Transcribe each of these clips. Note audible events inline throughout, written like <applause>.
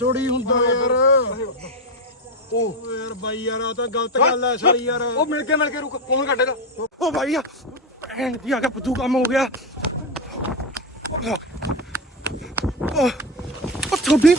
ਥੋੜੀ ਹੁੰਦਾ ਯਾਰ। ਉਹ ਯਾਰ ਬਾਈ ਯਾਰ ਆ ਤਾਂ ਗਲਤ ਗੱਲ ਐ ਸਾਰੀ ਯਾਰ। ਉਹ ਮਿਲ ਕੇ ਮਿਲ ਕੇ ਰੁਕ ਕੌਣ ਕੱਢੇਗਾ ਉਹ ਬਾਈ ਆ ਭੈਣ ਦੀ ਆ ਕੇ ਪੁੱਤੂ ਕੰਮ ਹੋ ਗਿਆ। ਉਹ ਉਹ ਛੋਟੀ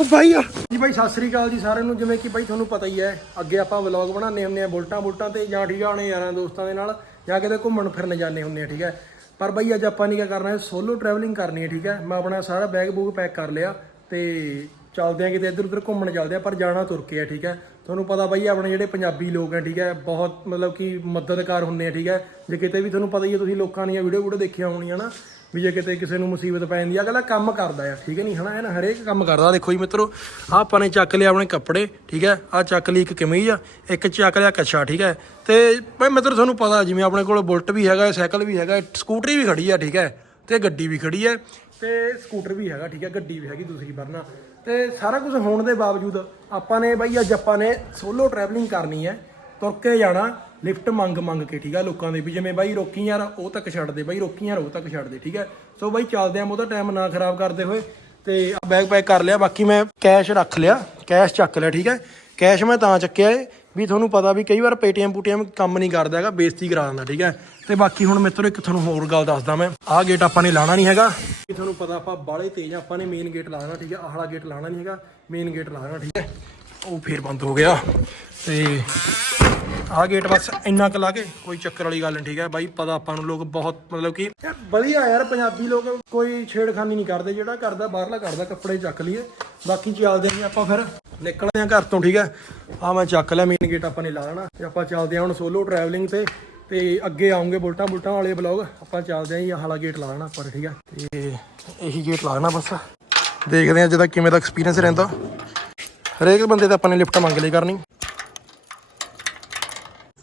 ਉਹ ਬਾਈ ਆ। ਜੀ ਬਾਈ ਸਤਿ ਸ੍ਰੀ ਅਕਾਲ ਜੀ ਸਾਰਿਆਂ ਨੂੰ। ਜਿਵੇਂ ਕਿ ਬਾਈ ਤੁਹਾਨੂੰ ਪਤਾ ਹੀ ਹੈ ਅੱਗੇ ਆਪਾਂ ਵਲੌਗ ਬਣਾਉਂਦੇ ਹੁੰਦੇ ਆ ਬੁਲਟਾਂ ਬੁਲਟਾਂ ਤੇ ਜਾਂ ਠੀਕ ਆ ਆਪਣੇ ਯਾਰਾਂ ਦੋਸਤਾਂ ਦੇ ਨਾਲ ਜਾਂ ਕਿਤੇ ਘੁੰਮਣ ਫਿਰਨ ਜਾਂਦੇ ਹੁੰਦੇ ਆ ਠੀਕ ਹੈ। ਪਰ ਬਾਈ ਅੱਜ ਆਪਾਂ ਨਹੀਂ ਕਿਆ ਕਰਨਾ ਹੈ ਸੋਲੋ ਟਰੈਵਲਿੰਗ ਕਰਨੀ ਹੈ ਠੀਕ ਹੈ। ਮੈਂ ਆਪਣਾ ਸਾਰਾ ਬੈਗ ਬੂਗ ਪੈਕ ਕਰ ਲਿਆ। ਤੇ ਚੱਲਦੇ ਆ ਕਿਤੇ ਇੱਧਰ ਉੱਧਰ ਘੁੰਮਣ ਚੱਲਦੇ ਆ, ਪਰ ਜਾਣਾ ਤੁਰ ਕੇ ਆ, ਠੀਕ ਹੈ? ਤੁਹਾਨੂੰ ਪਤਾ ਬਾਈ ਆਪਣੇ ਜਿਹੜੇ ਪੰਜਾਬੀ ਲੋਕ ਆ, ਠੀਕ ਹੈ, ਬਹੁਤ ਮਤਲਬ ਕਿ ਮਦਦਕਾਰ ਹੁੰਦੇ ਆ, ਠੀਕ ਹੈ? ਜੇ ਕਿਤੇ ਵੀ ਤੁਹਾਨੂੰ ਪਤਾ ਹੀ ਹੈ ਤੁਸੀਂ ਲੋਕਾਂ ਦੀਆਂ ਵੀਡੀਓ ਵੀਡੀਓ ਦੇਖੀਆਂ ਹੋਣੀਆਂ ਨਾ, ਵੀ ਜੇ ਕਿਤੇ ਕਿਸੇ ਨੂੰ ਮੁਸੀਬਤ ਪੈ ਜਾਂਦੀ ਆ, ਅਗਲਾ ਕੰਮ ਕਰਦਾ ਆ, ਠੀਕ ਹੈ ਨਹੀਂ ਹਨਾ, ਇਹ ਨਾ ਹਰੇਕ ਕੰਮ ਕਰਦਾ। ਦੇਖੋ ਜੀ ਮਿੱਤਰੋ, ਆਹ ਆਪਾਂ ਨੇ ਚੱਕ ਲਿਆ ਆਪਣੇ ਕੱਪੜੇ, ਠੀਕ ਹੈ? ਆਹ ਚੱਕ ਲਈ ਇੱਕ ਕਮੀਜ਼ ਆ ਇੱਕ ਚੱਕ ਲਿਆ ਕੱਛਾ, ਠੀਕ ਹੈ? ਤੇ ਭਾਈ ਮਿੱਤਰ, ਤੁਹਾਨੂੰ ਪਤਾ, ਜਿਵੇਂ ਆਪਣੇ ਕੋਲ ਬੁਲਟ ਵੀ ਹੈਗਾ, ਸਾਈਕਲ ਵੀ ਹੈਗਾ, ਸਕੂਟਰੀ ਵੀ ਖੜੀ ਆ, ਠੀਕ ਹੈ? ਤੇ ਗੱਡੀ ਵੀ ਖੜੀ ਹੈ। ਤੇ ਸਕੂਟਰ ਵੀ ਹੈਗਾ, ਠੀਕ ਹੈ, ਗੱਡੀ ਵੀ ਹੈਗੀ ਦੂਸਰੀ ਵਰਨਾ। ਤੇ ਸਾਰਾ ਕੁਝ ਹੋਣ ਦੇ ਬਾਵਜੂਦ ਆਪਾਂ ਨੇ ਬਾਈ, ਅੱਜ ਆਪਾਂ ਨੇ ਸੋਲੋ ਟਰੈਵਲਿੰਗ ਕਰਨੀ ਹੈ, ਤੁਰ ਕੇ ਜਾਣਾ, ਲਿਫਟ ਮੰਗ ਮੰਗ ਕੇ, ਠੀਕ ਆ ਲੋਕਾਂ ਦੇ, ਵੀ ਜਿਵੇਂ ਬਾਈ ਰੋਕੀ ਯਾਰ, ਉਹ ਤੱਕ ਛੱਡ ਦੇ, ਬਾਈ ਰੋਕੀ ਯਾਰ, ਉਹ ਤੱਕ ਛੱਡ ਦੇ, ਠੀਕ ਹੈ। ਸੋ ਬਾਈ ਚੱਲਦੇ ਆਂ ਉਹਦਾ ਟਾਈਮ ਨਾ ਖਰਾਬ ਕਰਦੇ ਹੋਏ, ਤੇ ਬੈਗ ਪੈਕ ਕਰ ਲਿਆ, ਬਾਕੀ ਮੈਂ ਕੈਸ਼ ਰੱਖ ਲਿਆ ਕੈਸ਼ ਚੱਕ ਲਿਆ, ਠੀਕ ਹੈ। ਕੈਸ਼ ਮੈਂ ਤਾਂ ਚੱਕਿਆ ਏ ਵੀ ਤੁਹਾਨੂੰ ਪਤਾ ਵੀ ਕਈ ਵਾਰ ਪੇਟੀਐਮ ਪੂਟੀਐਮ ਕੰਮ ਨਹੀਂ ਕਰਦਾ ਹੈਗਾ, ਬੇਇੱਜ਼ਤੀ ਕਰਾ ਦਿੰਦਾ, ਠੀਕ ਹੈ? ਤੇ ਬਾਕੀ ਹੁਣ ਮਿੱਤਰੋ, ਇੱਕ ਤੁਹਾਨੂੰ ਹੋਰ ਗੱਲ ਦੱਸਦਾ ਮੈਂ। ਆਹ ਗੇਟ ਆਪਾਂ ਨੇ ਲਾਣਾ ਨਹੀਂ ਹੈਗਾ। ਕਿ ਤੁਹਾਨੂੰ ਪਤਾ ਆਪਾਂ ਬਾਲੇ ਤੇਜ਼ ਆਪਾਂ ਨੇ ਮੇਨ ਗੇਟ ਲਾਣਾ, ਠੀਕ ਹੈ? ਆਹਲਾ ਗੇਟ ਲਾਣਾ ਨਹੀਂ ਹੈਗਾ ਮੇਨ ਗੇਟ ਲਾਣਾ, ਠੀਕ ਹੈ? ਉਹ ਫੇਰ ਬੰਦ ਹੋ ਗਿਆ। ਤੇ ਆਹ ਗੇਟ ਬਸ ਇੰਨਾ ਕੁ ਲਾ ਕੇ, ਕੋਈ ਚੱਕਰ ਵਾਲੀ ਗੱਲ ਨਹੀਂ ਠੀਕ ਹੈ? ਬਾਈ, ਪਤਾ ਆਪਾਂ ਨੂੰ ਲੋਕ ਬਹੁਤ ਮਤਲਬ ਕਿ ਵਧੀਆ ਯਾਰ, ਪੰਜਾਬੀ ਲੋਕ ਕੋਈ ਛੇੜਖਾਨੀ ਨਹੀਂ ਕਰਦੇ। ਜਿਹੜਾ ਕਰਦਾ ਬਾਹਰਲਾ ਕਰਦਾ, ਕੱਪੜੇ ਚੱਕ ਲਈਏ। ਬਾਕੀ ਚੱਲਦੇ ਆਂ ਆਪਾਂ ਫਿਰ। ਨਿਕਲਦੇ ਆਂ ਘਰ ਤੋਂ, ਠੀਕ ਹੈ? ਆ ਮੈਂ ਚੱਕ ਲਿਆ ਮੇਨ ਗੇਟ ਆਪਾਂ ਨੇ ਲਾ ਲੈਣਾ। ਤੇ ਆਪਾਂ ਚੱਲਦੇ ਆਂ ਹੁਣ ਸੋਲੋ ਟਰੈਵਲਿੰਗ ਤੇ। ਤੇ ਅੱਗੇ ਆਉਂਗੇ ਬੁਲਟਾਂ ਬੁਲਟਾਂ ਵਾਲੇ ਬਲੌਗ ਆਪਾਂ ਚੱਲਦੇ ਆਂ ਜੀ, ਆਹ ਵਾਲਾ ਗੇਟ ਲਾ ਲੈਣਾ ਆਪਾਂ ਠੀਕ ਹੈ? ਤੇ ਇਹੀ ਗੇਟ ਲਾ ਲਾਣਾ ਬਸ। ਦੇਖਦੇ ਆਂ ਜਿਹਦਾ ਕਿਵੇਂ ਦਾ ਐਕਸਪੀਰੀਅੰਸ ਰਹਿੰਦਾ। ਹਰੇਕ ਬੰਦੇ ਤਾਂ ਆਪਾਂ ਨੇ ਲਿਫਟ ਮੰਗ ਲਈ ਕਰਨੀ।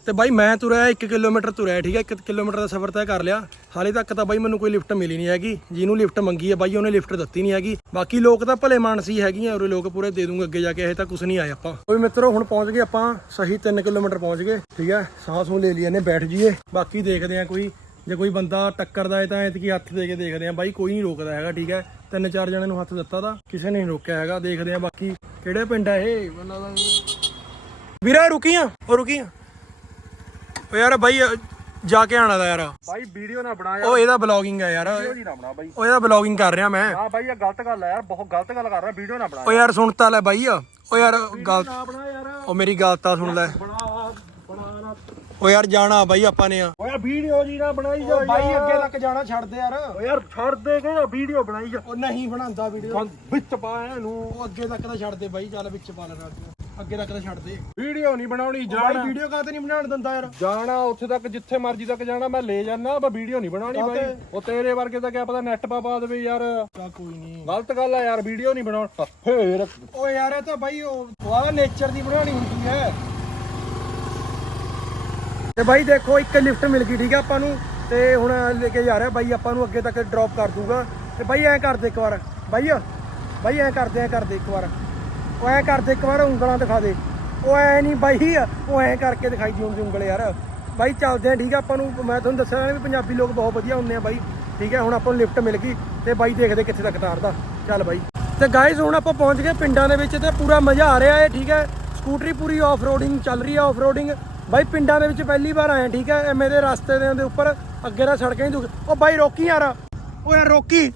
ਤੇ ਬਾਈ ਮੈਂ ਤੁਰਿਆ 1 ਕਿਲੋਮੀਟਰ ਤੁਰਿਆ, ਠੀਕ ਹੈ? 1 ਕਿਲੋਮੀਟਰ ਦਾ ਸਫ਼ਰ ਤੈਅ ਕਰ ਲਿਆ। ਹਾਲੇ ਤੱਕ ਤਾਂ ਬਾਈ ਮੈਨੂੰ ਕੋਈ ਲਿਫਟ ਮਿਲੀ ਨਹੀਂ ਹੈਗੀ। ਜਿਹਨੂੰ ਲਿਫਟ ਮੰਗੀ ਹੈ ਬਾਈ ਉਹਨੇ ਲਿਫਟ ਦਿੱਤੀ ਨਹੀਂ ਹੈਗੀ। ਬਾਕੀ ਲੋਕ ਤਾਂ ਭਲੇ ਮਾਨਸੀ ਹੈਗੀਆਂ ਔਰ ਲੋਕ ਪੂਰੇ ਦੇ ਦੂੰਗੇ ਅੱਗੇ ਜਾ ਕੇ ਇਹ ਤਾਂ ਕੁਝ ਨਹੀਂ ਆਏ ਆਪਾਂ। ਕੋਈ ਮਿੱਤਰੋ, ਹੁਣ ਪਹੁੰਚ ਗਏ ਆਪਾਂ, ਸਹੀ 3 ਕਿਲੋਮੀਟਰ ਪਹੁੰਚ ਗਏ, ਠੀਕ ਹੈ? ਸਾਹ ਸੂ ਲੈ ਲਈਏ ਨੇ ਬੈਠ ਜੀਏ ਬਾਕੀ ਦੇਖਦੇ ਆ ਕੋਈ, ਜੇ ਕੋਈ ਬੰਦਾ ਟੱਕਰਦਾ ਹੈ ਤਾਂ ਐਤਕੀ ਹੱਥ ਦੇ ਕੇ ਦੇਖਦੇ ਆ ਬਾਈ ਕੋਈ ਨਹੀਂ ਰੋਕਦਾ ਹੈਗਾ, ਠੀਕ ਹੈ? ਤਿੰਨ ਚਾਰ ਜਣੇ ਨੂੰ ਹੱਥ ਦਿੱਤਾ ਦਾ ਕਿਸੇ ਨੇ ਨਹੀਂ ਰੋਕਿਆ ਹੈਗਾ। ਦੇਖਦੇ ਆ ਬਾਕੀ ਕਿਹੜੇ ਪਿੰਡ ਆ ਇਹ? ਉਹਨਾਂ ਦਾ ਵੀਰਾ ਰੁਕੀਆਂ ਉਹ ਰੁਕੀਆਂ ਓ ਯਾਰ ਬਾਈ ਜਾ ਕੇ ਆਣਾ ਦਾ ਯਾਰ। ਬਾਈ ਵੀਡੀਓ ਨਾ ਬਣਾ ਉਹ ਇਹਦਾ ਬਲੌਗਿੰਗ ਹੈ ਯਾਰ। ਵੀਡੀਓ ਨਹੀਂ ਨਾ ਬਣਾ ਬਾਈ। ਉਹ ਇਹਦਾ ਬਲੌਗਿੰਗ ਕਰ ਰਿਹਾ ਮੈਂ। ਹਾਂ ਬਾਈ ਇਹ ਗਲਤ ਗੱਲ ਆ ਯਾਰ ਬਹੁਤ ਗਲਤ ਗੱਲ ਕਰ ਰਿਹਾ ਵੀਡੀਓ ਨਾ ਬਣਾ ਓ ਯਾਰ ਸੁਣ ਤਾਂ ਲੈ ਬਾਈ। ਓ ਯਾਰ ਗੱਲ ਨਾ ਬਣਾ ਯਾਰ। ਓ ਮੇਰੀ ਗੱਲ ਤਾਂ ਸੁਣ ਲੈ। ਬਣਾ ਬਣਾ ਨਾ। ਓ ਯਾਰ ਜਾਣਾ ਬਾਈ ਆਪਾਂ ਨੇ। ਆ ਓਏ ਵੀਡੀਓ ਜੀ ਨਾ ਬਣਾਈ ਜਾ ਬਾਈ ਅੱਗੇ ਤੱਕ ਜਾਣਾ ਛੱਡ ਦੇ ਯਾਰ। ਓ ਯਾਰ ਛੱਡ ਦੇ ਕੇ ਵੀਡੀਓ ਬਣਾਈ ਜਾ। ਉਹ ਨਹੀਂ ਬਣਾਉਂਦਾ ਵੀਡੀਓ। ਵਿੱਚ ਪਾ ਇਹਨੂੰ ਅੱਗੇ ਤੱਕ ਤਾਂ ਛੱਡ ਦੇ ਬਾਈ ਚੱਲ ਵਿੱਚ ਪਾ ਲੈਣਾ ਅੱਗੇ ਤੱਕ ਤਾਂ ਛੱਡ ਦੇ ਵੀਡੀਓ ਨਹੀਂ ਬਣਾਉਣੀ ਬਾਈ ਜਾਣਾ। ਵੀਡੀਓ ਕਾਹਤੇ ਨਹੀਂ ਬਣਾਉਣ ਦਿੰਦਾ ਯਾਰ? ਜਾਣਾ ਉੱਥੇ ਤੱਕ ਜਿੱਥੇ ਮਰਜ਼ੀ ਤੱਕ ਜਾਣਾ ਮੈਂ ਲੈ ਜਾਣਾ ਪਰ ਵੀਡੀਓ ਨਹੀਂ ਬਣਾਉਣੀ ਬਾਈ? ਉਹ ਤੇਰੇ ਵਰਗੇ ਤਾਂ ਕਿਆ ਪਤਾ ਨੈਟ ਪਾ ਪਾ ਦੇਵੇ ਯਾਰ। ਚਾ ਕੋਈ ਨਹੀਂ। ਗਲਤ ਗੱਲ ਆ ਯਾਰ ਵੀਡੀਓ ਨਹੀਂ ਬਣਾਉਣ। ਫੇਰ। ਓ ਯਾਰ ਇਹ ਤਾਂ ਬਾਈ ਉਹ ਆ ਨੇਚਰ ਦੀ ਬਣਾਉਣੀ ਹੁੰਦੀ ਹੈ। ਤੇ ਬਾਈ ਦੇਖੋ ਇੱਕ ਲਿਫਟ ਮਿਲ ਗਈ ਠੀਕ ਹੈ ਆਪਾਂ ਨੂੰ। ਤੇ ਹੁਣ ਲੈ ਕੇ ਜਾ ਰਿਹਾ ਬਾਈ ਆਪਾਂ ਨੂੰ ਅੱਗੇ ਤੱਕ ਡ੍ਰੌਪ ਕਰ ਦੂਗਾ। ਤੇ ਬਾਈ ਐਂ ਕਰ ਦੇ ਇੱਕ ਵਾਰ। ਬਾਈ ਬਾਈ ਐਂ ਕਰਦੇ ਐਂ ਕਰਦੇ ਇੱਕ ਵਾਰ। ਉਹ ਐਂ ਕਰਦੇ, ਇੱਕ ਵਾਰ ਉਂਗਲਾਂ ਦਿਖਾ ਦੇ। ਉਹ ਐ ਨਹੀਂ ਬਾਈ, ਉਹ ਐਂ ਕਰਕੇ ਦਿਖਾਈ ਦੀ ਹੁੰਦੀ ਉਂਗਲ ਯਾਰ। ਬਾਈ ਚੱਲਦੇ ਆ, ਠੀਕ ਆ, ਆਪਾਂ ਨੂੰ, ਮੈਂ ਤੁਹਾਨੂੰ ਦੱਸਿਆ ਵੀ ਪੰਜਾਬੀ ਲੋਕ ਬਹੁਤ ਵਧੀਆ ਹੁੰਦੇ ਆ ਬਾਈ। ਠੀਕ ਹੈ ਹੁਣ ਆਪਾਂ ਨੂੰ ਲਿਫਟ ਮਿਲ ਗਈ ਤੇ ਬਾਈ ਦੇਖਦੇ ਕਿੱਥੇ ਤੱਕ ਤਾਰਦਾ। ਚੱਲ ਬਾਈ। ਤੇ ਗਾਇਜ਼ ਹੁਣ ਆਪਾਂ ਪਹੁੰਚ ਗਏ ਪਿੰਡਾਂ ਦੇ ਵਿੱਚ ਤੇ ਪੂਰਾ ਮਜ਼ਾ ਆ ਰਿਹਾ ਹੈ ਠੀਕ ਹੈ ਸਕੂਟਰੀ ਪੂਰੀ ਆਫ ਰੋਡਿੰਗ ਚੱਲ ਰਹੀ ਹੈ ਆਫ ਰੋਡਿੰਗ ਬਾਈ ਪਿੰਡਾਂ ਦੇ ਵਿੱਚ ਪਹਿਲੀ ਵਾਰ ਆਏ ਠੀਕ ਹੈ ਐਵੇਂ ਦੇ ਰਸਤੇ ਦੇ ਦੇ ਉੱਪਰ ਅੱਗੇ ਦਾ ਸੜਕਾਂ ਹੀ ਦੁਖ ਉਹ ਬਾਈ ਰੋਕੀ ਯਾਰ। ਉਹ ਯਾਰ ਰੋਕੀ।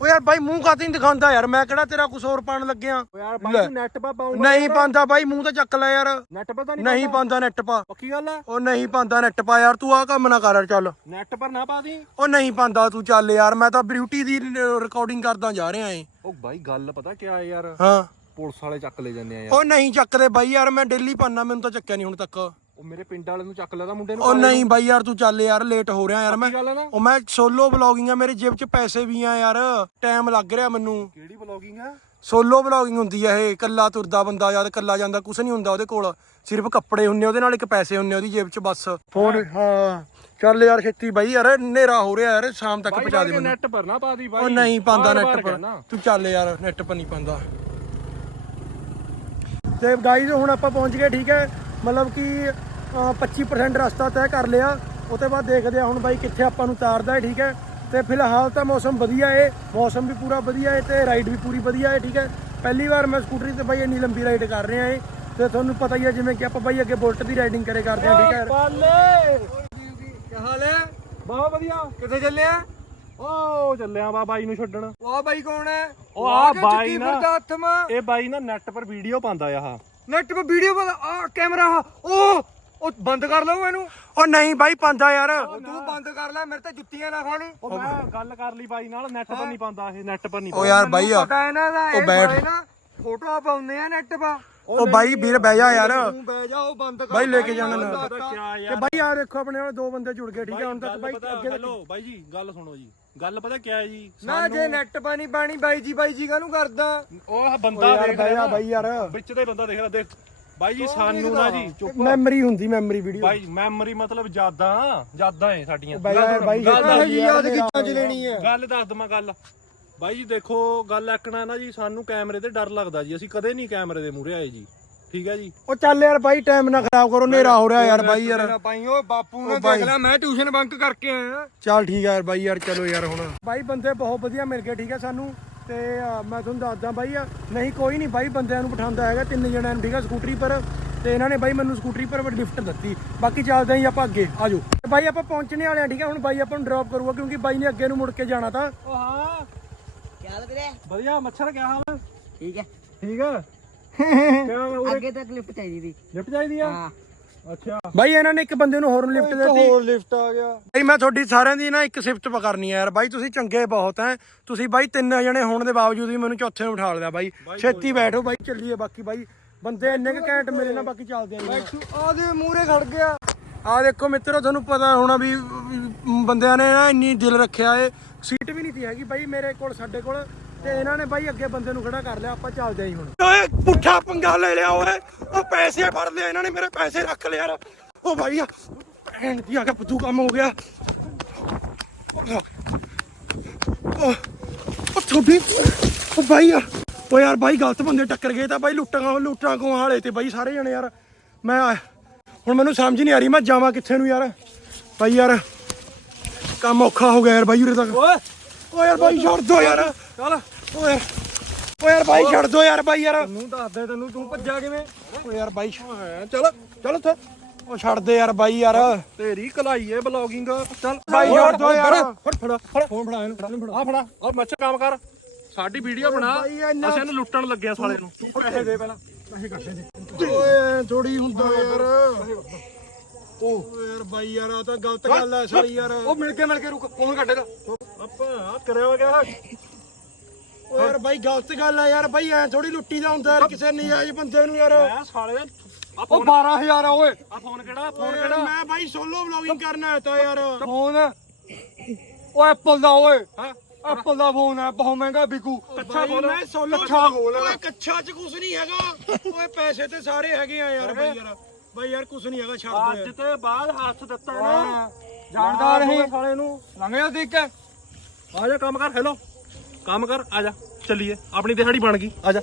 ਉਹ ਯਾਰ ਬਾਈ ਮੂੰਹ ਕਾਤੇ ਨਹੀਂ ਦਿਖਾਉਂਦਾ ਯਾਰ? ਮੈਂ ਕਿਹੜਾ ਤੇਰਾ ਹੋਰ ਪਾਣ ਲੱਗਿਆ? ਯਾਰ ਲੈ। ਬਾਈ ਤੂੰ ਨੈਟ ਪਾ ਪਾਉਂਗਾ ਨਹੀਂ ਪਾਉਂਦਾ ਬਾਈ ਮੂੰਹ ਤੇ ਚੱਕ ਲੈ ਯਾਰ। ਨੈਟ ਪਾ ਤਾਂ ਨਹੀਂ ਨਹੀਂ ਪਾਉਂਦਾ? ਨੈਟ ਪਾ। ਪੱਕੀ ਗੱਲ ਆ? ਉਹ ਨਹੀਂ ਪਾਉਂਦਾ ਨੈਟ ਪਾ ਯਾਰ ਤੂੰ ਆਹ ਕੰਮ ਨਾ ਕਰ ਚੱਲ। ਨੈਟ ਪਰ ਨਾ ਪਾ ਦੀ। ਉਹ ਨਹੀਂ ਪਾਉਂਦਾ ਤੂੰ ਚੱਲ ਯਾਰ ਮੈਂ ਤਾਂ ਬਿਊਟੀ ਦੀ ਰਿਕਾਰਡਿੰਗ ਕਰਦਾ ਜਾ ਰਿਹਾ ਏ। ਉਹ ਬਾਈ ਗੱਲ ਪਤਾ ਕੀ ਆ ਯਾਰ? ਹਾਂ। ਪੁਲਿਸ ਵਾਲੇ ਚੱਕ ਲੈ ਜਾਂਦੇ ਆ ਯਾਰ। ਉਹ ਨਹੀਂ ਚੱਕਦੇ ਬਾਈ ਯਾਰ ਮੈਂ ਡੇਲੀ ਪਾਣਾ ਮੈਨੂੰ ਤਾਂ ਚੱਕਿਆ ਨਹੀਂ ਹੁਣ ਤੱਕ। ਉਹ ਮੇਰੇ ਪਿੰਡ ਵਾਲੇ ਨੂੰ ਚੱਕ ਲੈਦਾ ਮੁੰਡੇ ਨੂੰ ਉਹ ਨਹੀਂ ਬਾਈ ਯਾਰ ਤੂੰ ਚੱਲ ਯਾਰ ਲੇਟ ਹੋ ਰਿਹਾ ਯਾਰ ਮੈਂ। ਨਾ। ਉਹ ਮੈਂ ਸੋਲੋ ਵਲੌਗਿੰਗ ਆ ਮੇਰੇ ਜੇਬ 'ਚ ਪੈਸੇ ਵੀ ਆ ਯਾਰ। ਟਾਈਮ ਲੱਗ ਰਿਹਾ ਮੈਨੂੰ। ਕਿਹੜੀ ਬਲੌਗਿੰਗ ਆ? ਸੋਲੋ ਵਲੌਗਿੰਗ ਹੁੰਦੀ ਆ ਇਹ ਕੱਲਾ ਤੁਰਦਾ ਬੰਦਾ ਜਦ ਕੱਲਾ ਜਾਂਦਾ ਕੁਝ ਨਹੀਂ ਹੁੰਦਾ ਉਹਦੇ ਕੋਲ। ਸਿਰਫ ਕੱਪੜੇ ਹੁੰਨੇ ਉਹਦੇ ਨਾਲ ਇੱਕ ਪੈਸੇ ਹੁੰਨੇ ਉਹਦੀ ਜੇਬ 'ਚ ਬਸ। ਫੋਨ ਹਾਂ। ਚੱਲ ਯਾਰ ਛੇਤੀ ਬਾਈ ਯਾਰ ਹਨੇਰਾ ਹੋ ਰਿਹਾ ਯਾਰ ਸ਼ਾਮ ਤੱਕ ਪਹੁੰਚਾ ਦੇ ਮੈਨੂੰ। ਨੈਟ ਪਰ ਨਾ ਪਾ ਦੀ ਬਾਈ। ਉਹ ਨਹੀਂ ਪਾਉਂਦਾ ਨੈਟ ਪਰ। ਤੂੰ ਚੱਲ ਯਾਰ ਨੈਟ ਪਰ ਨਹੀਂ ਪਾਉਂਦਾ। ਤੇ ਗਾਈਜ਼ ਹੁਣ ਆਪਾਂ ਪਹੁੰਚ ਗਏ ਠੀਕ ਹੈ? ਮਤਲਬ ਕਿ 25% ਰਸਤਾ ਤੈਅ ਕਰ ਲਿਆ। ਉਹ ਤੋਂ ਬਾਅਦ ਦੇਖਦੇ ਆ ਹੁਣ ਬਾਈ ਕਿੱਥੇ ਆਪਾਂ ਨੂੰ ਤਾਰਦਾ ਹੈ ਠੀਕ ਹੈ। ਤੇ ਫਿਲਹਾਲ ਤਾਂ ਮੌਸਮ ਵਧੀਆ ਹੈ ਮੌਸਮ ਵੀ ਪੂਰਾ ਵਧੀਆ ਹੈ ਤੇ ਰਾਈਡ ਵੀ ਪੂਰੀ ਵਧੀਆ ਹੈ ਠੀਕ ਹੈ। ਪਹਿਲੀ ਵਾਰ ਮੈਂ ਸਕੂਟਰੀ ਤੇ ਬਾਈ ਇੰਨੀ ਲੰਬੀ ਰਾਈਡ ਕਰ ਰਿਹਾ ਏ। ਤੇ ਤੁਹਾਨੂੰ ਪਤਾ ਹੀ ਹੈ ਜਿਵੇਂ ਕਿ ਆਪਾਂ ਬਾਈ ਅੱਗੇ ਬੁਲਟ ਦੀ ਰਾਈਡਿੰਗ ਕਰੇ ਕਰਦੇ ਆ ਠੀਕ ਹੈ। ਪਾਲੇ ਕੀ ਹਾਲ ਹੈ ਬਹੁਤ ਵਧੀਆ। ਕਿੱਥੇ ਚੱਲਿਆ? ਓ ਚੱਲਿਆ ਵਾ ਬਾਈ ਨੂੰ ਛੱਡਣ। ਉਹ ਬਾਈ ਕੌਣ ਹੈ? ਉਹ ਕੇ ਬਾਈ ਨਾ- ਇਹ ਬਾਈ ਨਾ ਨੈਟ ਪਰ ਵੀਡੀਓ ਪਾਉਂਦਾ ਆ ਨੈਟ 'ਤੇ ਵੀਡੀਓ ਬਣਾ ਆ ਕੈਮਰਾ ਆ ਉਹ ਉਹ ਬੰਦ ਕਰ ਲਓ ਇਹਨੂੰ। ਉਹ ਨਹੀਂ ਬਾਈ ਪਾਂਦਾ ਯਾਰ। ਤੂੰ ਬੰਦ ਕਰ ਲੈ ਮੇਰੇ ਤੇ ਜੁੱਤੀਆਂ ਨਾ ਖਾਣੀ ਉਹ ਮੈਂ ਗੱਲ ਕਰ ਲਈ ਬਾਈ ਨਾਲ ਨੈਟ ਪਰ ਨਹੀਂ ਪਾਉਂਦਾ ਇਹ ਨੈਟ ਪਰ ਨਹੀਂ ਉਹ ਯਾਰ ਬਾਈ ਆ। ਪਤਾ ਇਹਨਾਂ ਦਾ ਇਹ ਬੈਠ। ਨਾ ਫੋਟੋ ਪਾਉਂਦੇ ਆ ਨੈਟ 'ਪਾ। ਉਹ ਬਾਈ ਵੀਰ ਬਹਿ ਜਾ ਯਾਰ। ਤੂੰ ਬਹਿ ਜਾ ਉਹ ਬੰਦ ਕਰ ਬਾਈ ਲੈ ਕੇ ਜਾਣਾ ਕਿਆ ਤੇ ਬਾਈ ਆ ਦੇਖੋ ਆਪਣੇ ਨਾਲ ਦੋ ਬੰਦੇ ਜੁੜ ਗਏ ਠੀਕ ਹੈ ਹੁਣ ਤੱਕ ਬਾਈ ਅੱਗੇ ਹੈਲੋ ਬਾਈ ਜੀ ਗੱਲ ਸੁਣੋ ਜੀ। ਗੱਲ ਪਤਾ ਕਿਆ ਹੈ ਜੀ? ਨਾ ਜੇ ਨੈਟ ਪਾ ਨਹੀਂ ਪਾਣੀ ਬਾਈ ਜੀ ਬਾਈ ਜੀ ਕਾਹਨੂੰ ਕਰਦਾ? ਉਹ ਬੰਦਾ ਦੇਖ ਰਿਹਾ ਬਾਈ ਯਾਰ। ਵਿੱਚ ਦੇ ਬੰਦਾ ਦੇਖ ਰਿਹਾ ਦੇਖ। ਬਾਈ ਜੀ ਸਾਨੂੰ ਨਾ ਜੀ ਚੁੱਪ ਮੈਮਰੀ ਹੁੰਦੀ ਮੈਮਰੀ ਵੀਡੀਓ ਬਾਈ ਮੈਮਰੀ ਮਤਲਬ ਯਾਦਾਂ ਯਾਦਾਂ ਏ ਸਾਡੀਆਂ। ਬਾਈ ਯਾਰ ਬਾਈ ਗੱਲ ਆਹ ਦੱਸ ਜੀ ਯਾਦ ਕਿੱਥੋਂ ਚ ਲੈਣੀ ਹੈ ਗੱਲ ਦੱਸ ਦਵਾਂ ਗੱਲ। ਬਾਈ ਜੀ ਦੇਖੋ ਗੱਲ ਐਕਣਾ ਨਾ ਜੀ ਸਾਨੂੰ ਕੈਮਰੇ ਤੇ ਡਰ ਲੱਗਦਾ ਜੀ। ਅਸੀਂ ਕਦੇ ਨਹੀਂ ਕੈਮਰੇ ਦੇ ਮੂਹਰੇ ਆਏ ਜੀ। ਠੀਕ ਹੈ ਜੀ? ਉਹ ਚੱਲ ਯਾਰ ਬਾਈ ਟਾਈਮ ਨਾ ਖਰਾਬ ਕਰੋ ਹਨੇਰਾ ਹੋ ਰਿਹਾ ਯਾਰ ਬਾਈ ਯਾਰ। ਬਾਈ ਉਹ ਬਾਪੂ ਨੇ। ਦੇਖ ਲੈ ਮੈਂ ਟਿਊਸ਼ਨ ਬੰਕ ਕਰਕੇ ਆਇਆ। ਚੱਲ ਠੀਕ ਹੈ ਯਾਰ ਬਾਈ ਯਾਰ ਚਲੋ ਯਾਰ ਹੁਣ। ਬਾਈ ਬੰਦੇ ਬਹੁਤ ਵਧੀਆ ਮਿਲ ਗਏ ਠੀਕ ਹੈ ਸਾਨੂੰ। ਤੇ ਮੈਂ ਤੁਹਾਨੂੰ ਦੱਸਦਾ ਬਾਈ ਆ ਨਹੀਂ ਕੋਈ ਨਹੀਂ ਬਾਈ ਬੰਦਿਆਂ ਨੂੰ ਬਿਠਾਉਂਦਾ ਹੈਗਾ ਤਿੰਨ ਜਣਿਆਂ ਨੂੰ ਠੀਕ ਹੈ ਸਕੂਟਰੀ ਪਰ। ਤੇ ਇਹਨਾਂ ਨੇ ਬਾਈ ਮੈਨੂੰ ਸਕੂਟਰੀ ਪਰ ਲਿਫਟ ਦਿੱਤੀ। ਬਾਕੀ ਚੱਲਦੇ ਆਂ ਆਪਾਂ ਅੱਗੇ ਆਜੋ। ਤੇ ਬਾਈ ਆਪਾਂ ਪਹੁੰਚਣੇ ਵਾਲੇ ਆ ਠੀਕ ਹੈ ਹੁਣ ਬਾਈ ਆਪਾਂ ਨੂੰ ਡ੍ਰੌਪ ਕਰੂਗਾ ਕਿਉਂਕਿ ਬਾਈ ਨੇ ਅੱਗੇ ਨੂੰ ਮੁੜ ਕੇ ਜਾਣਾ ਤਾਂ। ਉਹ ਹਾਂ। ਚੱਲ ਵੀਰੇ? ਵਧੀਆ ਮੱਛਰ ਕਿਆ ਹਾਲ? ਹੈ ਠੀਕ ਹੈ ਠੀਕ <laughs> ਉਰੇ? ਅੱਗੇ ਤੱਕ ਲਿਫਟ ਚਾਹੀਦੀ ਦੀ ਲਿਫਟ ਚਾਹੀਦੀ ਆ? ਹਾਂ। ਅੱਛਾ। ਬਾਈ ਇਹਨਾਂ ਨੇ ਇੱਕ ਬੰਦੇ ਨੂੰ ਹੋਰ ਲਿਫਟ ਦਿੱਤੀ। ਹੋਰ ਲਿਫਟ ਆ ਗਿਆ। ਬਾਈ ਮੈਂ ਤੁਹਾਡੀ ਸਾਰਿਆਂ ਦੀ ਨਾ ਇੱਕ ਸਿਫਤ ਕਰਨੀ ਆ ਯਾਰ। ਬਾਈ ਤੁਸੀਂ ਚੰਗੇ ਬਹੁਤ ਐ। ਤੁਸੀਂ ਬਾਈ ਤਿੰਨ ਜਣੇ ਹੋਣ ਦੇ ਬਾਵਜੂਦ ਵੀ ਮੈਨੂੰ ਚੌਥੇ ਨੂੰ ਉਠਾ ਲਿਆ ਬਾਈ। ਛੇਤੀ ਬੈਠੋ ਬਾਈ ਚੱਲੀਏ ਬਾਕੀ ਬਾਈ। ਬੰਦੇ ਇੰਨੇ ਕੁ ਘੈਂਟ ਮੇਰੇ ਨਾਲ ਬਾਕੀ ਚੱਲਦੇ ਆਂ ਜੀ। ਆਦੇ ਮੂਰੇ ਖੜ ਗਿਆ। ਆ ਦੇਖੋ ਮਿੱਤਰੋ ਤੁਹਾਨੂੰ ਪਤਾ ਹੋਣਾ ਵੀ ਵੀ ਬੰਦਿਆਂ ਨੇ ਨਾ ਇੰਨੀ ਦਿਲ ਰੱਖਿਆ ਏ। ਸੀਟ ਵੀ ਨਹੀਂ ਸੀ ਹੈਗੀ ਬਾਈ ਮੇਰੇ ਕੋਲ ਸਾਡੇ ਕੋਲ। ਤੇ ਇਹਨਾਂ ਨੇ ਬਾਈ ਅੱਗੇ ਬੰਦੇ ਨੂੰ ਖੜਾ ਕਰ ਲਿਆ ਆਪਾਂ ਚੱਲਦੇ ਆਂ ਹੁਣ। ਓਏ ਪੁੱਠਾ ਪੰਗਾ ਲੈ ਲਿਆ ਓਏ। ਉਹ ਪੈਸੇ ਫੜ ਲਿਆ ਇਹਨਾਂ ਨੇ ਮੇਰੇ ਪੈਸੇ ਰੱਖ ਲਿਆ ਯਾਰ। ਉਹ ਬਾਈ ਆ ਭੈਣ ਦੀ ਆ ਕੇ ਪੁੱਤੂ ਕੰਮ ਹੋ ਗਿਆ। ਉਹ ਤੁਹਾਡੀ ਉਹ ਬਾਈ ਆ। ਓ ਯਾਰ ਬਾਈ ਗਲਤ ਬੰਦੇ ਟੱਕਰ ਗਏ ਤਾਂ ਬਾਈ ਲੁੱਟਾਂ ਲੁੱਟਾਂ ਕੋ ਵਾਲੇ ਤੇ ਬਾਈ ਸਾਰੇ ਜਣੇ ਯਾਰ। ਮੈਂ ਹੁਣ ਮੈਨੂੰ ਸਮਝ ਨਹੀਂ ਆ ਰਹੀ ਮੈਂ ਜਾਵਾਂ ਕਿੱਥੇ ਨੂੰ ਯਾਰ। ਬਾਈ ਯਾਰ ਕੰਮ ਔਖਾ ਹੋ ਗਿਆ ਯਾਰ ਬਾਈ ਉਰੇ ਤੱਕ। ਓਏ। ਓ ਯਾਰ ਬਾਈ ਛੱਡ ਦੋ ਯਾਰ। ਚੱਲ। ਓਏ ਓ ਯਾਰ ਬਾਈ ਛੱਡ ਦੋ ਯਾਰ ਬਾਈ ਯਾਰ। ਤੂੰ ਦੱਸ ਦੇ ਤੈਨੂੰ ਤੂੰ ਭੱਜਾ ਕਿਵੇਂ? ਓ ਯਾਰ ਬਾਈ ਚੱਲ ਚੱਲ ਉੱਥੇ। ਓ ਛੱਡ ਦੇ ਯਾਰ ਬਾਈ ਯਾਰ। ਤੇਰੀ ਕਲਾਈ ਏ ਬਲੌਗਿੰਗ। ਚੱਲ ਬਾਈ ਛੱਡ ਦੋ ਯਾਰ। ਫੜ ਫੜਾ ਫੜ। ਫੋਨ ਫੜਾ ਇਹਨੂੰ ਆ ਫੜਾ। ਆ ਮੱਛਰ ਕੰਮ ਕਰ। ਸਾਡੀ ਵੀਡੀਓ ਬਣਾ। ਅਸੀਂ ਇਹਨੂੰ ਲੁੱਟਣ ਲੱਗਿਆ ਸਾਲੇ ਨੂੰ। ਪੈਸੇ ਦੇ ਪਹਿਲਾਂ। ਓਏ ਥੋੜੀ ਹੁੰਦਾ ਯਾਰ। ਓ ਯਾਰ ਬਾਈ ਯਾਰ ਆ ਤਾਂ ਗਲਤ ਗੱਲ ਐ ਸਾਰੀ ਯਾਰ। ਉਹ ਮਿਲ ਕੇ ਮਿਲ ਕੇ ਰੁਕ। ਫੋਨ ਕੱਢੇਗਾ। ਆਪਾਂ ਆ ਕਰਿਆ ਹੋ ਗਿਆ ਓ ਯਾਰ ਬਾਈ ਗਲਤ ਗੱਲ ਆ ਯਾਰ ਬਾਈ ਐ ਥੋੜੀ ਲੁੱਟੀ ਦਾ ਹੁੰਦਾ ਯਾਰ ਕਿਸੇ ਨਜਾਇਜ਼ ਬੰਦੇ ਨੂੰ ਯਾਰ। ਆ ਸਾਲੇ ਦਾ ਆ ਉਹ ਫੋਨ 12000 ਆ ਓਏ। ਆ ਫੋਨ ਕਿਹੜਾ ਫੋਨ ਕਿਹੜਾ? ਮੈਂ ਬਾਈ ਸੋਲੋ ਵਲੌਗਿੰਗ ਕਰਨਾ ਆਇਆ ਤਾਂ ਯਾਰ। ਫੋਨ। ਓ ਐਪਲ ਦਾ ਓਏ। ਹਾਂ? ਐਪਲ ਦਾ ਫੋਨ ਹੈ ਬਹੁਤ ਮਹਿੰਗਾ ਵਿਕੂ ਕੱਚਾ ਖੋਲ। ਮੈਂ ਸੋਲੋ ਕੱਚਾ ਖੋਲ। ਓਏ ਕੱਚਾ ਚ ਕੁਝ ਨਹੀਂ ਹੈਗਾ। ਓਏ ਪੈਸੇ ਤੇ ਸਾਰੇ ਹੈਗੇ ਆ ਯਾਰ ਬਾਈ ਯਾਰ। ਬਾਈ ਯਾਰ ਕੁਝ ਨਹੀਂ ਹੈਗਾ ਛੱਡ ਦੇ। ਅੱਜ। ਤੇ ਬਾਅਦ ਹੱਥ ਦਿੱਤਾ ਨਾ। ਹਾਂ। ਜਾਣਦਾ ਨਹੀਂ। ਸਾਲੇ ਨੂੰ। ਲੰਘ ਜਾ ਦੇਖ ਕੇ ਆ ਜਾ ਕੰਮ ਕਰ ਹੈਲੋ ਕੰਮ ਕਰ ਆ ਜਾ ਚੱਲੀਏ। ਆਪਣੀ ਦਿਹਾੜੀ ਬਣ ਗਈ ਆ ਜਾ।